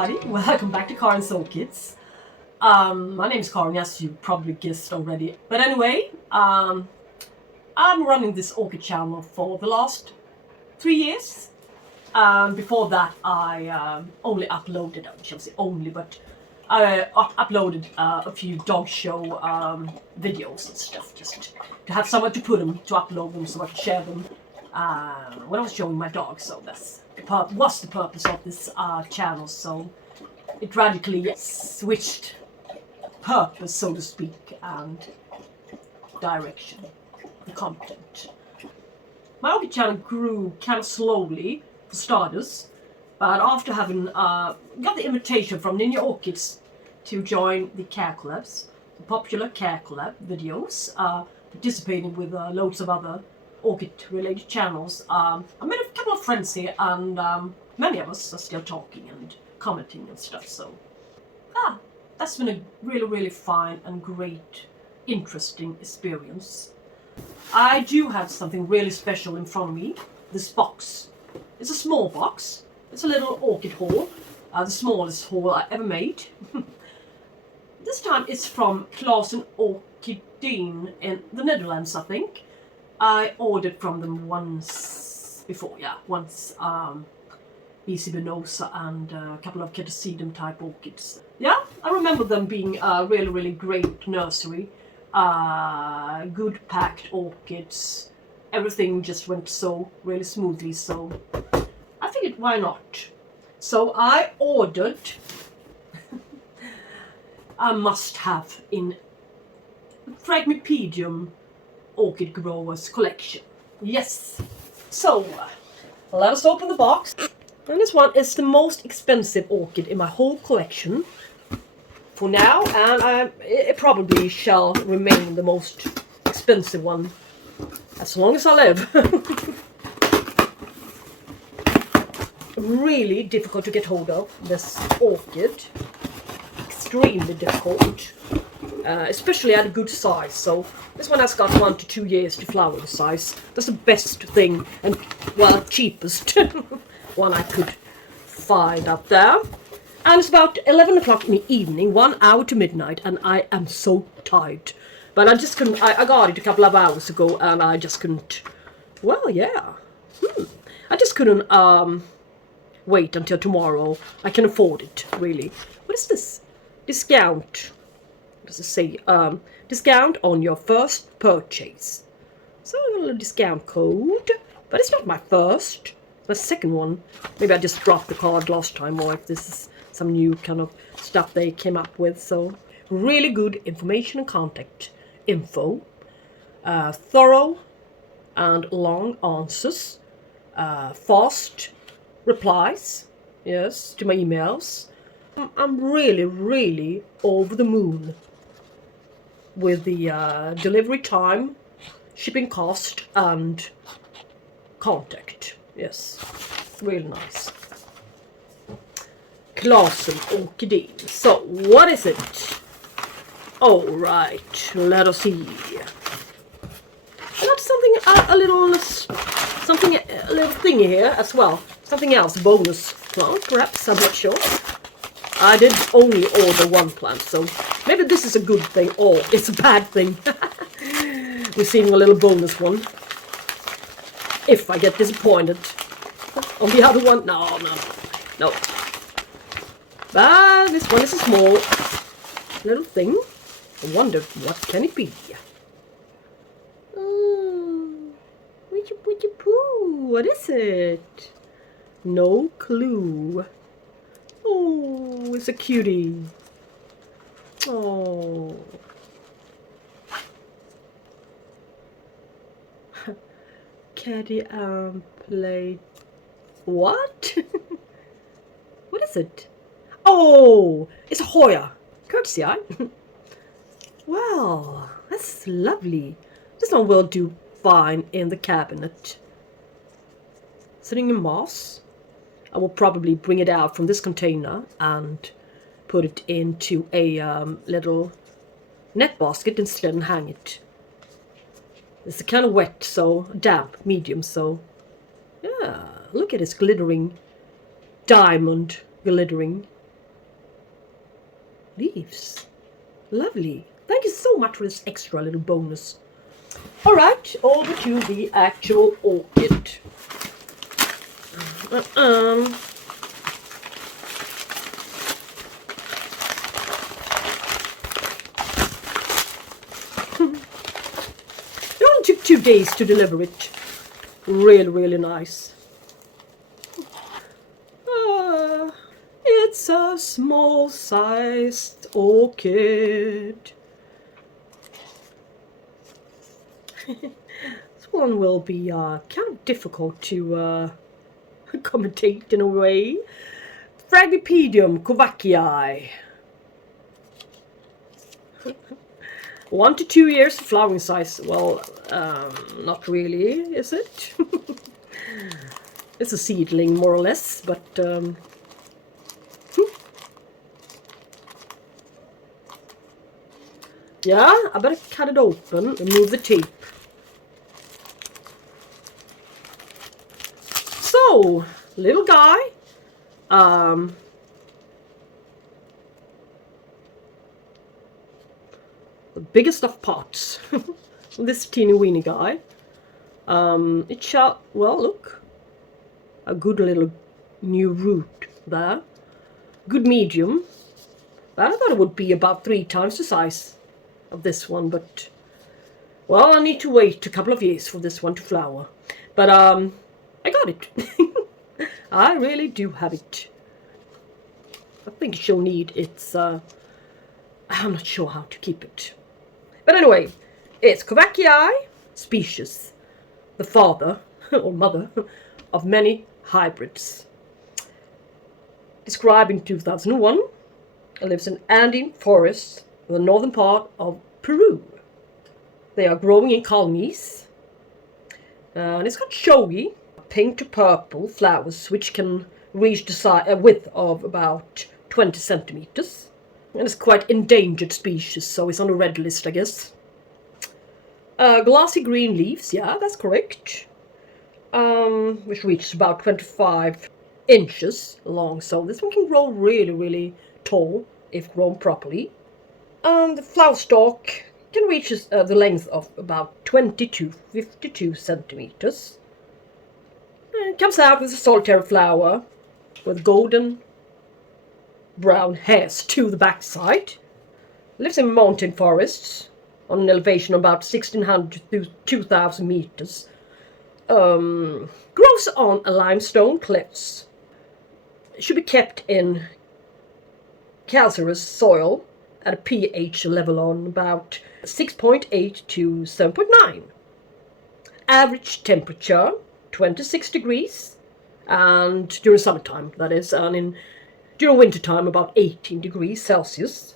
everybody, welcome back to Karin's Orchids. My name is Karin, as you probably guessed already. But anyway, I'm running this orchid channel for the last 3 years. Before that, I only uploaded, I shouldn't say only, but I uploaded a few dog show videos and stuff, just to have somewhere to put them, to upload them so I could share them when I was showing my dog. So that's was the purpose of this channel. So it radically switched purpose, so to speak, and direction, the content. My orchid channel grew kind of slowly, for starters, but after having got the invitation from Ninja Orchids to join the care collabs, the popular care collab videos, participating with loads of other orchid-related channels, I made a couple of friends here, and many of us are still talking and commenting and stuff. So, that's been a really fun and great, interesting experience. I do have something really special in front of me. This box. It's a small box. It's a little orchid haul, the smallest haul I ever made. This time it's from Claessen Orchideen in the Netherlands, I think. I ordered from them once before, once vise and a couple of catasetum type orchids. Yeah, I remember them being a really great nursery. Good packed orchids. Everything just went so really smoothly, so I figured why not. So I ordered a must-have in Phragmipedium orchid growers collection. Yes. So let us open the box. And this one is the most expensive orchid in my whole collection for now, and it probably shall remain the most expensive one as long as I live. Really difficult to get hold of, this orchid. Extremely difficult. Especially at a good size. So this one has got 1 to 2 years to flower the size. That's the best thing and, well, cheapest one I could find out there. And it's about 11 o'clock in the evening, 1 hour to midnight, and I am so tired. But I just couldn't, I got it a couple of hours ago, and I just couldn't, well, yeah. I just couldn't wait until tomorrow. I can afford it, really. What is this? Discount. What does it say? Discount on your first purchase. So I got a little discount code, but it's not my first. It's my second one. Maybe I just dropped the card last time, or if this is some new kind of stuff they came up with. So really good information and contact info. Thorough and long answers. Fast replies, yes, to my emails. I'm really over the moon with the delivery time, shipping cost, and contact. Yes, really nice. Claessen Orchideen. So, what is it? All right, let us see. I got something, a little thingy here as well. Something else, bonus plant, perhaps. I'm not sure. I did only order one plant, so maybe this is a good thing or it's a bad thing. Receiving a little bonus one. If I get disappointed on the other one, no. But this one is a small little thing. I wonder what can it be. What is it? No clue. Oh, it's a cutie. Oh. Caddy play. What? What is it? Oh, it's a Hoya. Courtesy eye. Well, that's lovely. This one will do fine in the cabinet. Sitting in moss. I will probably bring it out from this container and put it into a little net basket instead and hang it. It's kind of wet, so damp, medium, so yeah, look at this glittering diamond glittering. leaves. Lovely. Thank you so much for this extra little bonus. Alright, over to the actual orchid. It only took 2 days to deliver it. Really, really nice. It's a small-sized orchid. This one will be kind of difficult to commentate in a way. Phragmipedium Kovachii. 1 to 2 years flowering size. Well, not really, is it? It's a seedling, more or less, but yeah, I better cut it open and remove the tape. So, little guy, the biggest of pots. This teeny weeny guy. It shall, well, look, a good little new root there. Good medium. I thought it would be about 3 times the size of this one, but well, I need to wait a couple of years for this one to flower. But I got it. I really do have it. I think she'll need its I'm not sure how to keep it. But anyway, it's Kovachii species, the father or mother of many hybrids. Described in 2001, it lives in Andean forests in the northern part of Peru. They are growing in colonies, and it's got showy pink to purple flowers which can reach the width of about 20 centimeters. And it's quite endangered species, so it's on the red list, I guess. Glossy green leaves, yeah, that's correct. Which reaches about 25 inches long, so this one can grow really, really tall if grown properly. The flower stalk can reach the length of about 20 to 52 centimeters. And it comes out with a solitary flower with golden brown hairs to the backside. Lives in mountain forests on an elevation of about 1,600 to 2,000 meters. Grows on a limestone cliffs. It should be kept in calcareous soil at a pH level on about 6.8 to 7.9. Average temperature 26 degrees, and during summertime that is, and during wintertime about 18 degrees Celsius.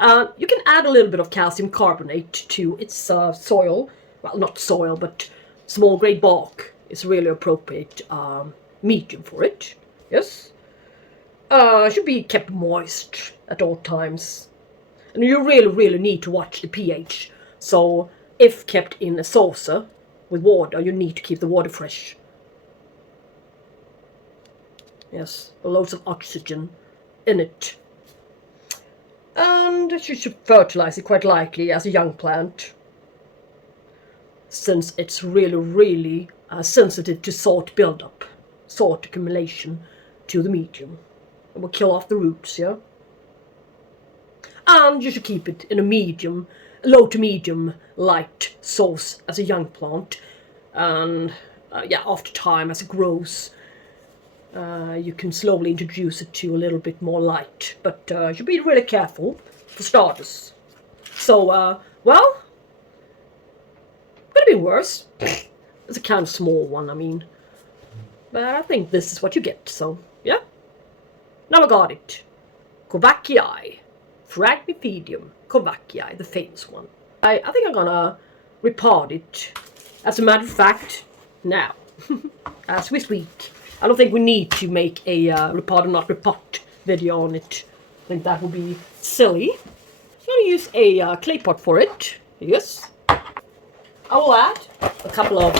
You can add a little bit of calcium carbonate to its soil. Well, not soil, but small grade bark is really appropriate medium for it. Yes. Should be kept moist at all times. And you really, really need to watch the pH. So, if kept in a saucer with water, you need to keep the water fresh. Yes, loads of oxygen in it. And you should fertilize it quite likely as a young plant, since it's really, really sensitive to salt buildup, salt accumulation to the medium. It will kill off the roots, yeah? And you should keep it in a medium, low to medium light source as a young plant. And yeah, after time, as it grows, you can slowly introduce it to a little bit more light. But you should be really careful for starters. So, well, could have been worse. It's a kind of small one, I mean. But I think this is what you get, so, yeah. Now I got it. Kovachii. Phragmipedium Kovachii, the famous one. I think I'm gonna repot it. As a matter of fact, now, as we speak. I don't think we need to make a repot or not repot video on it. I think that would be silly. I'm gonna use a clay pot for it. Yes. I will add a couple of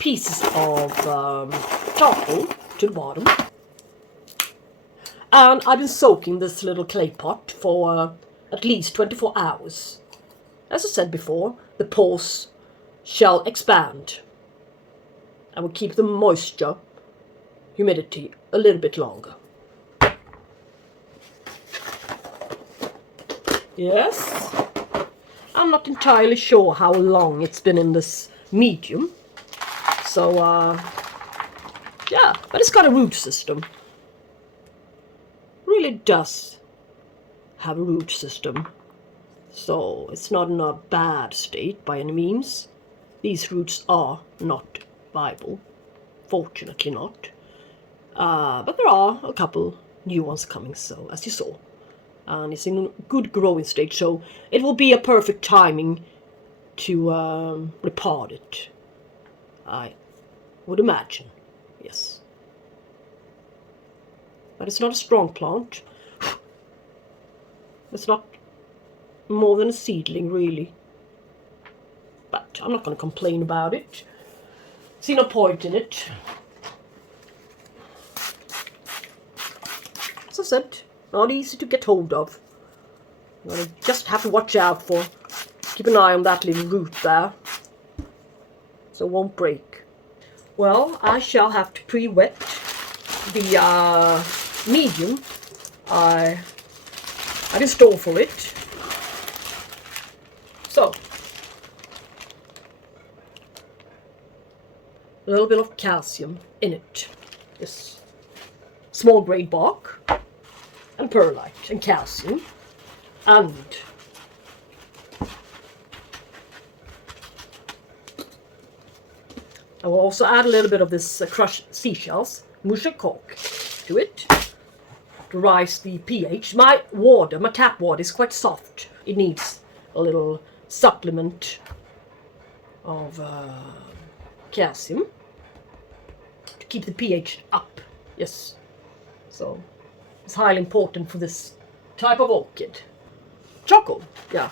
pieces of charcoal to the bottom. And I've been soaking this little clay pot for at least 24 hours. As I said before, the pores shall expand and will keep the moisture, humidity a little bit longer. Yes, I'm not entirely sure how long it's been in this medium. So, yeah, but it's got a root system. Really does have a root system. So, it's not in a bad state by any means. These roots are not viable. Fortunately not. But there are a couple new ones coming, so as you saw. And it's in good growing stage, so it will be a perfect timing to repot it. I would imagine, yes. But it's not a strong plant. It's not more than a seedling, really. But I'm not going to complain about it. See no point in it. As I said, not easy to get hold of. I'm going to just have to watch out for, keep an eye on that little root there, so it won't break. Well, I shall have to pre-wet the medium I installed for it. So, a little bit of calcium in it. This small grade bark and perlite and calcium, and I will also add a little bit of this crushed seashells, mush and cork, to it to rise the pH. My water, my tap water, is quite soft. It needs a little supplement of calcium to keep the pH up. Yes, so it's highly important for this type of orchid. Charcoal, yeah,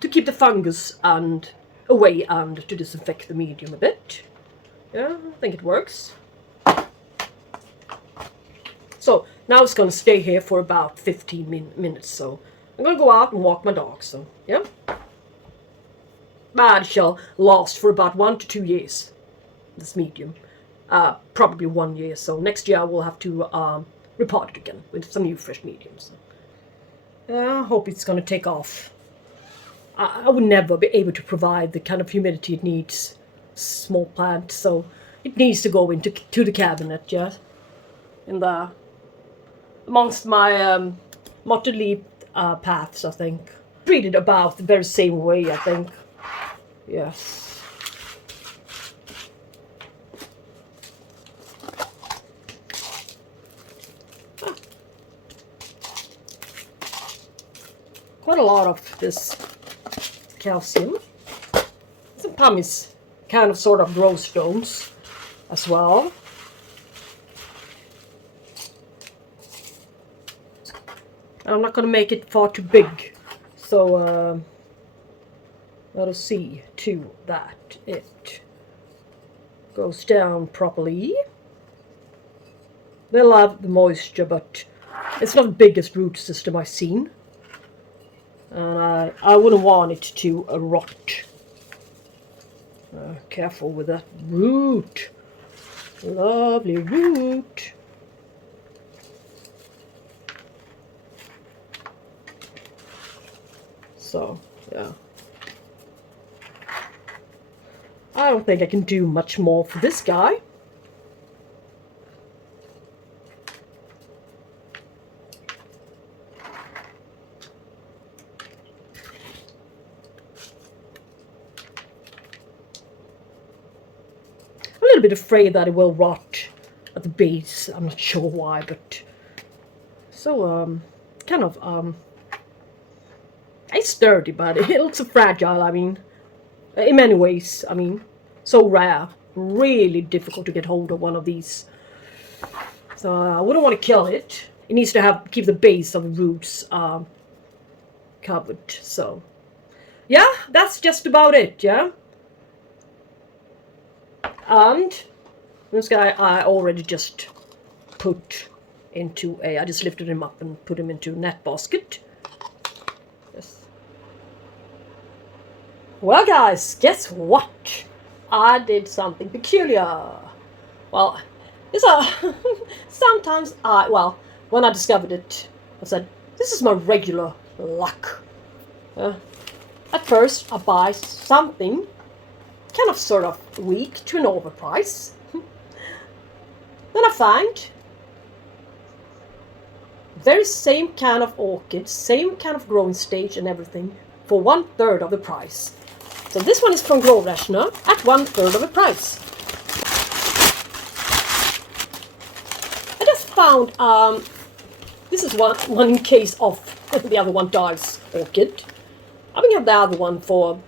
to keep the fungus and away and to disinfect the medium a bit. Yeah, I think it works. So now it's going to stay here for about 15 minutes. So I'm going to go out and walk my dog. So yeah, but it shall last for about 1 to 2 years. This medium, probably 1 year. So next year I will have to repot it again with some new fresh mediums. I hope it's going to take off. I would never be able to provide the kind of humidity it needs. Small plant, so it needs to go into the cabinet, yeah, in the amongst my mottled leaf paths, I think. Treated about the very same way, I think. Yes. Quite a lot of this calcium. Some pumice kind of sort of growth stones as well. I'm not going to make it far too big, so let us see to that it goes down properly. They love the moisture, but it's not the biggest root system I've seen, and I wouldn't want it to rot. Careful with that root. Lovely root. So, yeah. I don't think I can do much more for this guy. A little bit afraid that it will rot at the base. I'm not sure why, but so kind of it's sturdy, but it looks so fragile. I mean, in many ways. I mean, so rare, really difficult to get hold of one of these. So I wouldn't want to kill it. It needs to keep the base of the roots covered. So yeah, that's just about it. Yeah. And this guy I already just put into I just lifted him up and put him into a net basket. Yes. Well guys, guess what? I did something peculiar. Well, it's sometimes when I discovered it, I said, this is my regular luck. At first, I buy something kind of sort of weak to an overprice. Then I find very same kind of orchid, same kind of growing stage and everything for 1/3 of the price. So this one is from Großräschener at 1/3 of the price. I just found this is one in case of the other one dies orchid. I've been having the other one for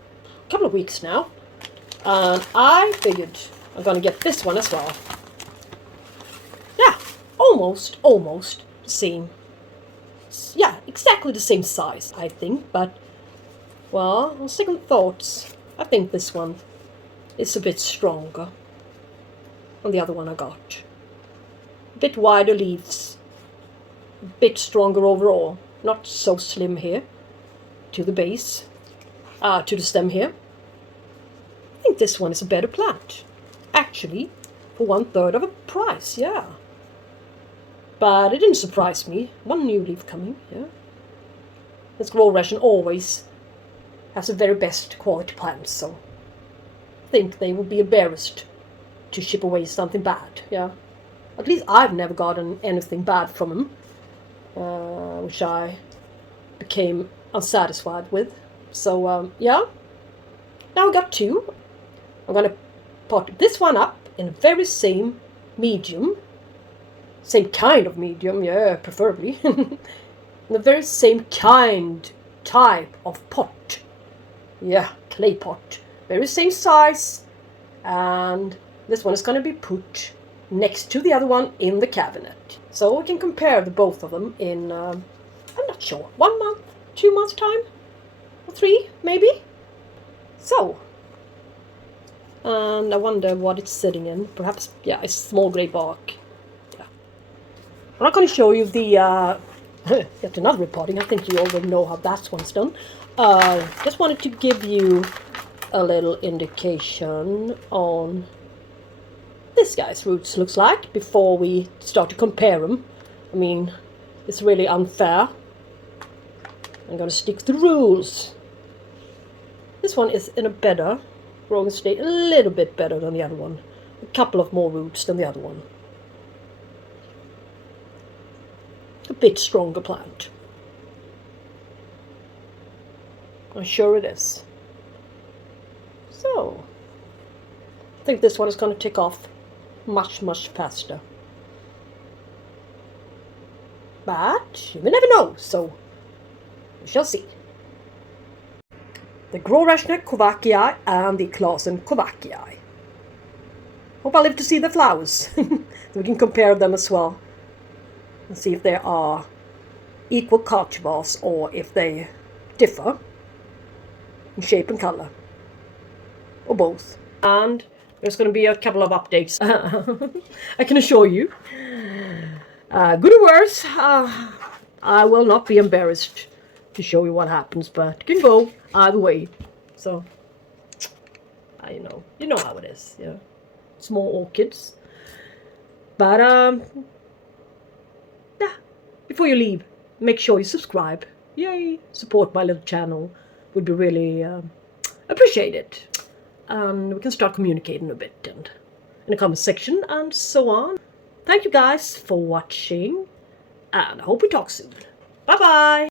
a couple of weeks now, and I figured I'm gonna get this one as well. Yeah, almost the same. Yeah, exactly the same size, I think, but well, on second thoughts, I think this one is a bit stronger than the other one I got. A bit wider leaves, a bit stronger overall, not so slim here to the base, to the stem here. I think this one is a better plant, actually, for 1/3 of a price, yeah. But it didn't surprise me. One new leaf coming, yeah. This Großräschener always has the very best quality plants, so I think they would be embarrassed to ship away something bad, yeah. At least I've never gotten anything bad from them, which I became unsatisfied with. So, yeah. Now I got two. I'm gonna pot this one up in a very same medium. Same kind of medium, yeah, preferably. In the very same type of pot. Yeah, clay pot. Very same size. And this one is going to be put next to the other one in the cabinet. So we can compare the both of them in, I'm not sure, 1 month, 2 months time? Or 3, maybe? So. And I wonder what it's sitting in. Perhaps, yeah, it's small grey bark. I'm not going to show you the, yet another repotting. I think you already know how that one's done. Just wanted to give you a little indication on this guy's roots looks like before we start to compare them. I mean, it's really unfair. I'm going to stick to the rules. This one is in a better growing state, a little bit better than the other one. A couple of more roots than the other one. A bit stronger plant. I'm sure it is. So, I think this one is going to take off much faster. But you may never know, so we shall see. The Großräschener Kovachii and the Claessen Kovachii. Hope I live to see the flowers. We can compare them as well. And see if they are equal cultivars or if they differ in shape and color, or both. And there's going to be a couple of updates. I can assure you, good or worse, I will not be embarrassed to show you what happens, but it can go either way. So, you know how it is. Yeah, small orchids, but before you leave, make sure you subscribe. Yay! Support my little channel. Would be really appreciated. And we can start communicating a bit and in the comment section and so on. Thank you guys for watching. And I hope we talk soon. Bye bye!